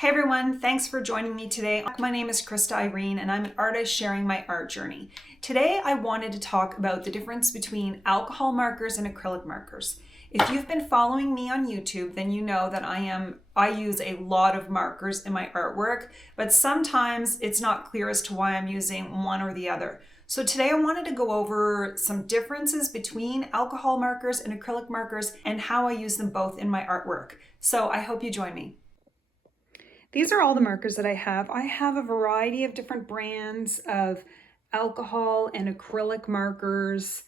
Hey everyone, thanks for joining me today. My name is Krista Irene and I'm an artist sharing my art journey. Today I wanted to talk about the difference between alcohol markers and acrylic markers. If you've been following me on YouTube, then you know that I use a lot of markers in my artwork, but sometimes it's not clear as to why I'm using one or the other. So today I wanted to go over some differences between alcohol markers and acrylic markers and how I use them both in my artwork. So I hope you join me. These are all the markers that I have. I have a variety of different brands of alcohol and acrylic markers.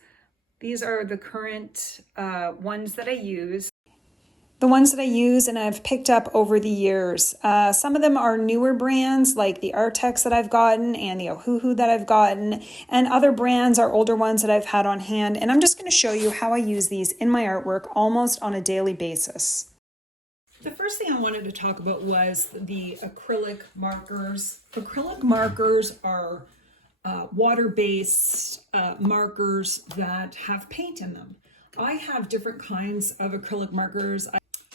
These are the current ones that I use. The ones that I use and I've picked up over the years. Some of them are newer brands like the Artex that I've gotten and the Ohuhu that I've gotten, and other brands are older ones that I've had on hand. And I'm just going to show you how I use these in my artwork almost on a daily basis. The first thing I wanted to talk about was the acrylic markers. Acrylic markers are water-based markers that have paint in them. I have different kinds of acrylic markers.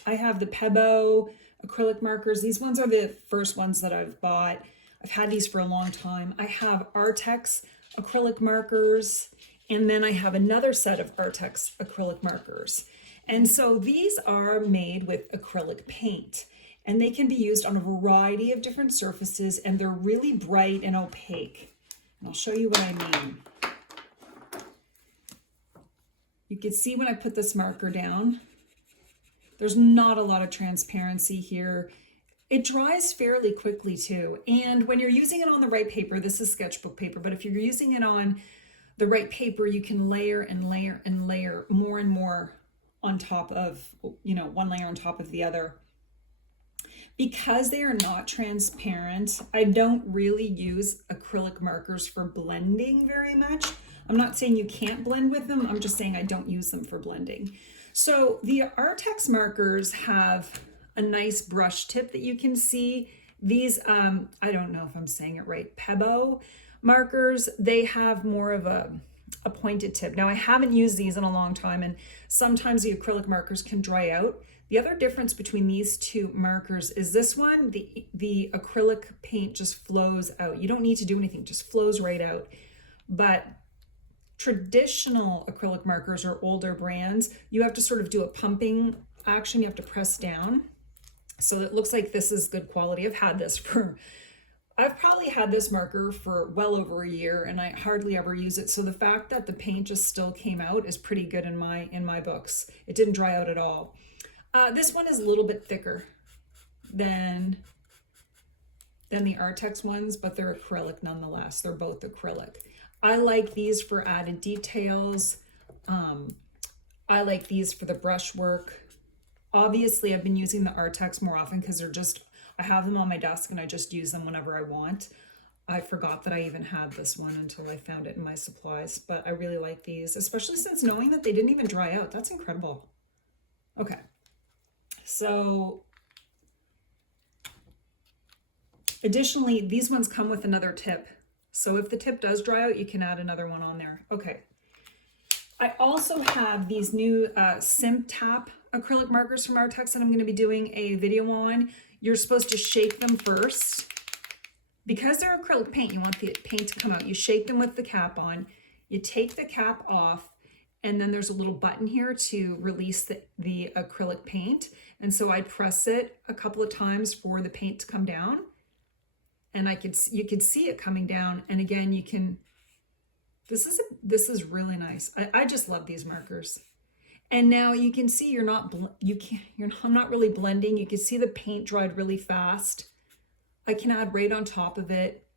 I have the Pebo acrylic markers. These ones are the first ones that I've bought. I've had these for a long time. I have Artex acrylic markers, and then I have another set of Artex acrylic markers. And so these are made with acrylic paint, and they can be used on a variety of different surfaces, and they're really bright and opaque. And I'll show you what I mean. You can see when I put this marker down, there's not a lot of transparency here. It dries fairly quickly too. And when you're using it on the right paper, this is sketchbook paper, but if you're using it on the right paper, you can layer and layer and layer more and more on top of, one layer on top of the other. Because they are not transparent, I don't really use acrylic markers for blending very much. I'm not saying you can't blend with them, I'm just saying I don't use them for blending. So the Artex markers have a nice brush tip that you can see. These, I don't know if I'm saying it right, Pebo markers, they have more of a pointed tip. Now I haven't used these in a long time, and sometimes the acrylic markers can dry out. The other difference between these two markers is this one, the acrylic paint just flows out. You don't need to do anything, just flows right out. But traditional acrylic markers or older brands, you have to sort of do a pumping action. You have to press down. So it looks like this is good quality. I've probably had this marker for well over a year, and I hardly ever use it. So the fact that the paint just still came out is pretty good in my books. It didn't dry out at all. This one is a little bit thicker than the Artex ones, but they're acrylic nonetheless. They're both acrylic. I like these for added details. I like these for the brushwork. Obviously, I've been using the Artex more often because I have them on my desk and I just use them whenever I want. I forgot that I even had this one until I found it in my supplies, but I really like these, especially since knowing that they didn't even dry out. That's incredible. Okay, so additionally, these ones come with another tip. So if the tip does dry out, you can add another one on there. Okay. I also have these new Sim Tap acrylic markers from Artex that I'm going to be doing a video on. You're supposed to shake them first. Because they're acrylic paint, you want the paint to come out. You shake them with the cap on. You take the cap off, and then there's a little button here to release the acrylic paint. And so I press it a couple of times for the paint to come down. And you could see it coming down. And again, this is really nice. I just love these markers. And now you can see I'm not really blending. You can see the paint dried really fast. I can add right on top of it.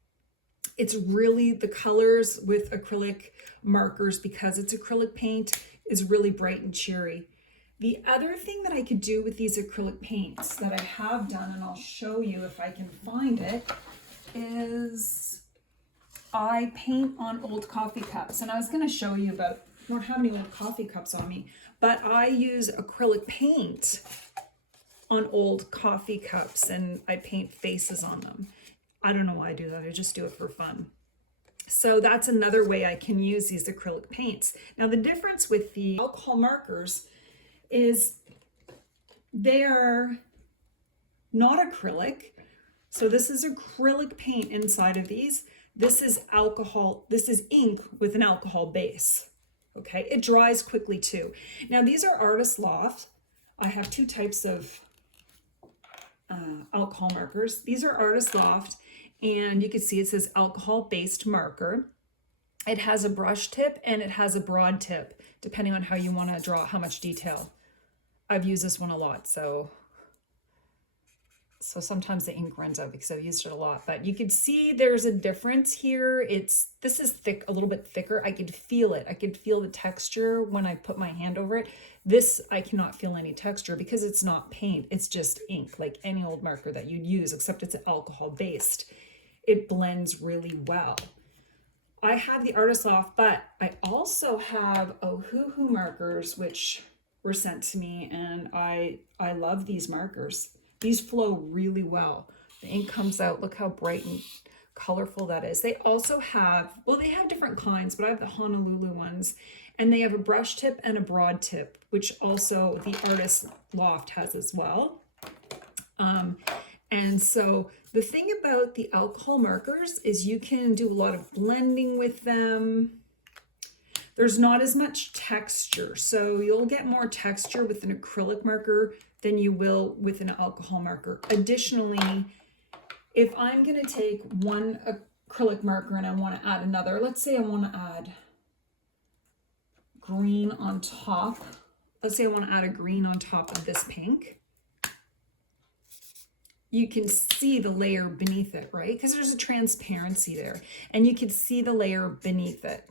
It's really the colors with acrylic markers, because it's acrylic paint, is really bright and cheery. The other thing that I could do with these acrylic paints that I have done, and I'll show you if I can find it, is I paint on old coffee cups. And I was going to show you about, I don't have any old coffee cups on me, but I use acrylic paint on old coffee cups and I paint faces on them. I don't know why I do that. I just do it for fun. So that's another way I can use these acrylic paints. Now the difference with the alcohol markers is they are not acrylic, So this is acrylic paint inside of these. This is alcohol, this is ink with an alcohol base. Okay, it dries quickly too. Now these are Artist Loft. I have two types of alcohol markers. These are Artist Loft, and you can see it says alcohol based marker. It has a brush tip and it has a broad tip, depending on how you want to draw, how much detail. I've used this one a lot, so sometimes the ink runs out because I've used it a lot, but you can see there's a difference here. This is thick, a little bit thicker. I could feel it. I could feel the texture when I put my hand over it. This, I cannot feel any texture because it's not paint. It's just ink, like any old marker that you'd use, except it's alcohol based. It blends really well. I have the Artist Loft, but I also have Ohuhu markers, which were sent to me, and I love these markers. These flow really well. The ink comes out, look how bright and colorful that is. They also have, well, they have different kinds, but I have the Honolulu ones, and they have a brush tip and a broad tip, which also the Artist Loft has as well. And so the thing about the alcohol markers is you can do a lot of blending with them. There's not as much texture, so you'll get more texture with an acrylic marker than you will with an alcohol marker. Additionally, if I'm going to take one acrylic marker and I want to add another, let's say I want to add green on top. Let's say I want to add a green on top of this pink. You can see the layer beneath it, right? Because there's a transparency there, and you can see the layer beneath it.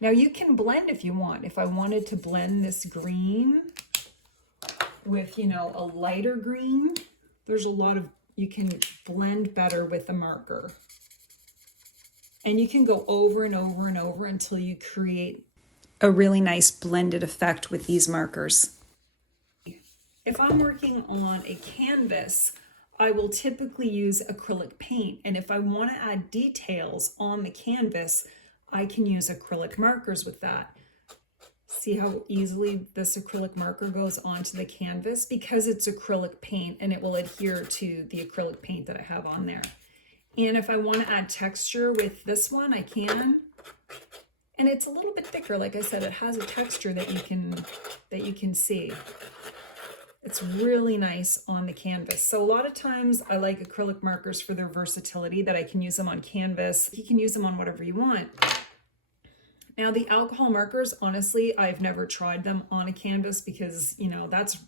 Now you can blend if you want. If I wanted to blend this green with, you know, a lighter green, there's a lot of, you can blend better with the marker. And you can go over and over and over until you create a really nice blended effect with these markers. If I'm working on a canvas, I will typically use acrylic paint. And if I want to add details on the canvas, I can use acrylic markers with that. See how easily this acrylic marker goes onto the canvas because it's acrylic paint and it will adhere to the acrylic paint that I have on there. And if I want to add texture with this one, I can. And it's a little bit thicker. Like I said, it has a texture that you can see. It's really nice on the canvas. So a lot of times I like acrylic markers for their versatility, that I can use them on canvas. You can use them on whatever you want. Now the alcohol markers, honestly, I've never tried them on a canvas because, you know, that's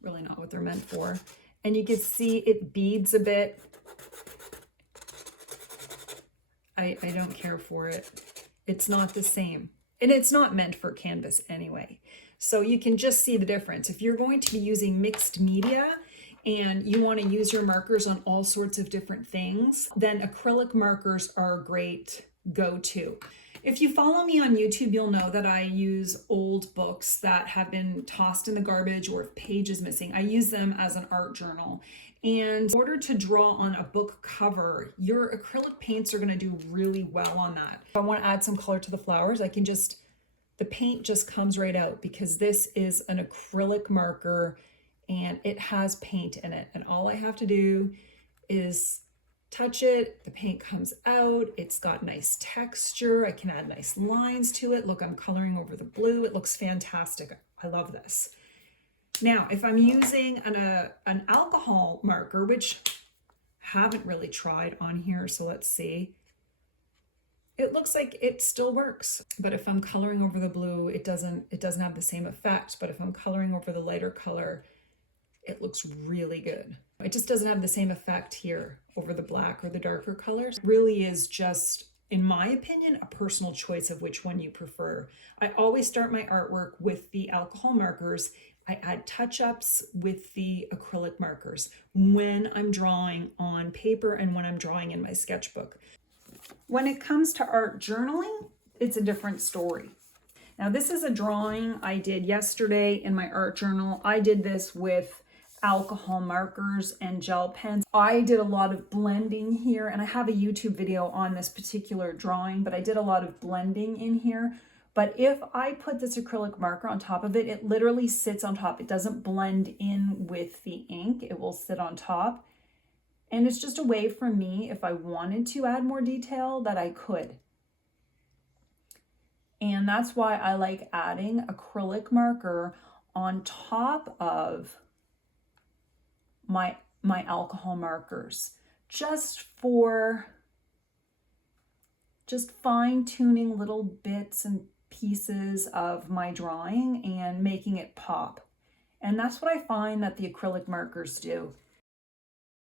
really not what they're meant for. And you can see it beads a bit. I don't care for it. It's not the same. And it's not meant for canvas anyway. So you can just see the difference. If you're going to be using mixed media and you want to use your markers on all sorts of different things, then acrylic markers are a great go-to. If you follow me on YouTube, you'll know that I use old books that have been tossed in the garbage or if page is missing. I use them as an art journal. And in order to draw on a book cover, your acrylic paints are going to do really well on that. If I want to add some color to the flowers, I can just, the paint just comes right out because this is an acrylic marker and it has paint in it. And all I have to do is touch it, the paint comes out, it's got nice texture, I can add nice lines to it. Look, I'm coloring over the blue, it looks fantastic. I love this. Now, if I'm using an alcohol marker, which I haven't really tried on here, so let's see. It looks like it still works, but if I'm coloring over the blue, it doesn't have the same effect. But if I'm coloring over the lighter color, it looks really good. It just doesn't have the same effect here over the black or the darker colors. It really is just, in my opinion, a personal choice of which one you prefer. I always start my artwork with the alcohol markers. I add touch-ups with the acrylic markers when I'm drawing on paper and when I'm drawing in my sketchbook. When it comes to art journaling, it's a different story. Now, this is a drawing I did yesterday in my art journal. I did this with alcohol markers and gel pens. I did a lot of blending here, and I have a YouTube video on this particular drawing, but I did a lot of blending in here. But if I put this acrylic marker on top of it, it literally sits on top. It doesn't blend in with the ink. It will sit on top. And it's just a way for me, if I wanted to add more detail, that I could. And that's why I like adding acrylic marker on top of my alcohol markers, just fine tuning little bits and pieces of my drawing and making it pop. And that's what I find that the acrylic markers do.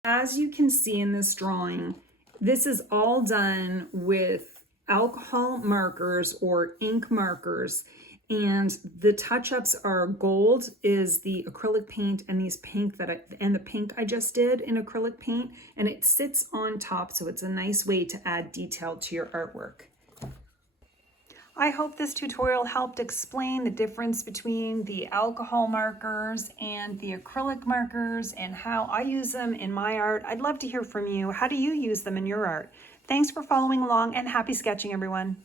As you can see in this drawing, this is all done with alcohol markers or ink markers. And the touch-ups are gold is the acrylic paint, and these pink the pink I just did in acrylic paint, and it sits on top, so it's a nice way to add detail to your artwork. I hope this tutorial helped explain the difference between the alcohol markers and the acrylic markers and how I use them in my art. I'd love to hear from you. How do you use them in your art? Thanks for following along, and happy sketching, everyone.